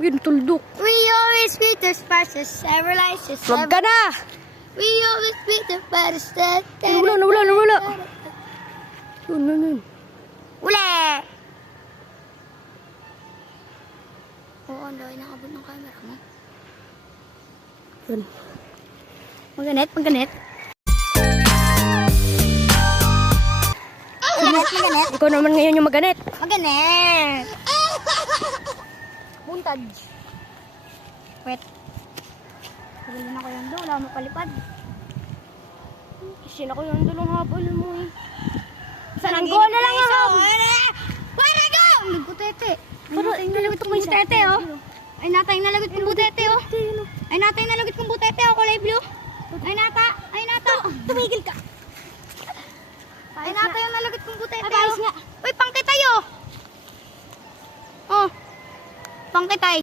Yun, tuldok. We always beat the spices, several ices. Wag ka na! We always beat the spices. Nawala. Yun. Uli! Oo, ang dahil nakabot ng camera mo. Yun. Maganet. Ikaw naman ngayon yung maganet. Maganet! Buntad. Wait. Pagulin ako yung doon, wala mapalipad. Kasi ako yung dalawang habol mo eh. Sananggo na lang ako! Para go! Nagbutete. Ay nalagot kong butete, oh. Ay natay nalagot kong butete, oh. Ay natay nalagot kong butete, oh. Kulay blue. Ay nata. Tumigil ka. Ay natay yung nalagot kong butete, oh. Uy, pangkitay, oh. Oh. Pangkitay.